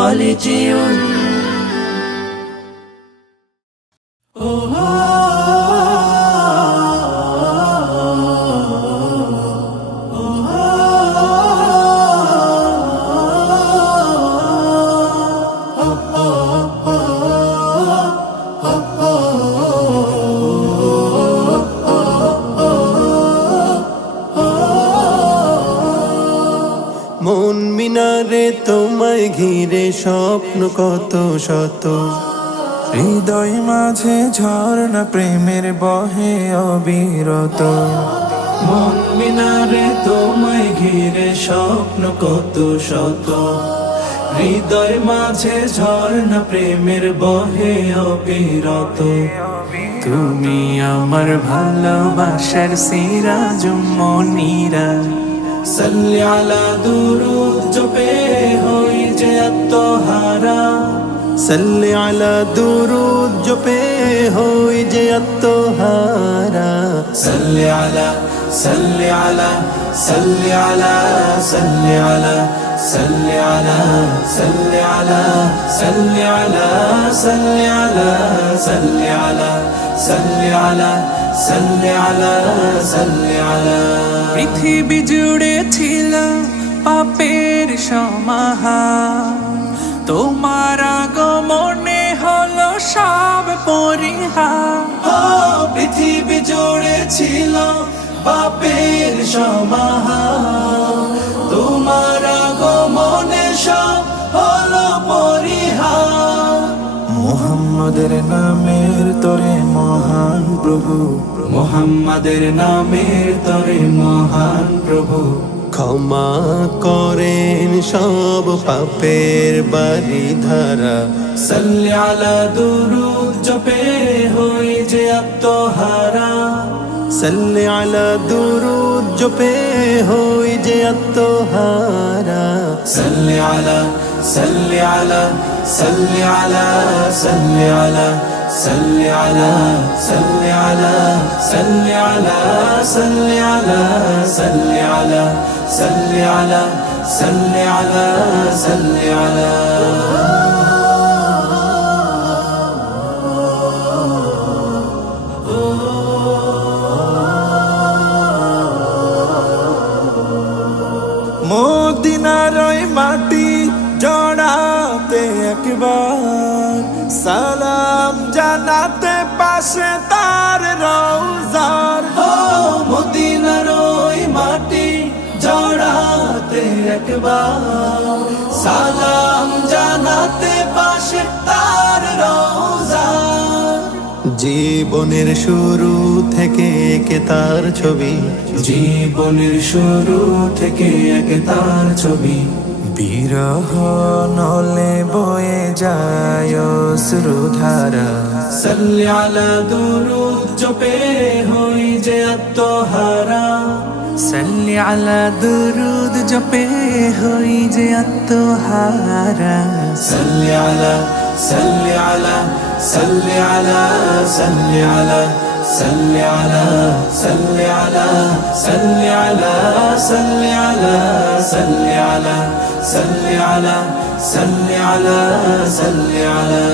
خالدون মন মিনারে তোমায় ঘিরে স্বপ্ন কত শত, হৃদয় মাঝে ঝর্ণা প্রেমের বহে অবিরত। মন মিনারে তোমায় ঘিরে স্বপ্ন কত শত, হৃদয় মাঝে ঝর্ণা প্রেমের বহে অবিরত। তুমি আমার ভালোবাসার সিরাজ মনিরা, সাল্লি আলা দুরুদ জপে হই যে আত্মহারা, সাল্লি আলা দুরুদ জপে হই যে আত্মহারা। সাল্লি আলা সাল্লি আলা সাল্লি আলা সাল্লি আলা সাল্লি আলা সাল্লি আলা সাল্লি আলা সাল্লি আলা সাল্লি আলা সাল্লি আলা সাল্লি আলা সাল্লি আলা। পৃথিবী জুড়ে ছিল পাপের সমাহার, তোমার আগমনে হলো সব পরিহার। পৃথিবী জুড়ে ছিল পাপের সমাহার, তোমার আগমনে সব হলো পরিহার। মুহাম্মাদের নামের তরে মহান প্রভু, মুহাম্মাদের নামের তরে মহান প্রভু, ক্ষমা করেন সব পাপের বারিধারা। সাল্লি আলা দুরুদ জপে হই যে আত্মহারা, সাল্লি আলা দুরুদ জপে হই যে আত্মহারা। সাল্লি আলা সাল্লি আলা সাল্লি আলা সাল্লি আলা সাল্লি আলা সাল্লি আলা সাল্লি আলা সাল্লি আলা সাল্লি আলা সাল্লি আলা সাল্লি আলা সাল্লি আলা। মদিনার ওই মাটি জড়াতে একবার, সালাম জানাতে পাশে তার রওজার। মদিনার ওই মাটি জড়াতে একবার, সালাম জানাতে পাশে তার রওজার। জীবনের শুরু থেকে একে তার ছবি, জীবনের শুরু থেকে একে তার ছবি। বিরহ নলে বয়ে যায় অশ্রুধারা, সাল্লি আলা দুরুদ জপে হই যে আত্মহারা, সাল্লি আলা দুরুদ জপে হই যে আত্মহারা। সাল্লি আলা সাল্লি আলা সাল্লি আলা সাল্লি আলা সাল্লি আলা সাল্লি আলা সাল্লি আলা সাল্লি আলা সাল্লি আলা সাল্লি আলা সাল্লি আলা সাল্লি আলা।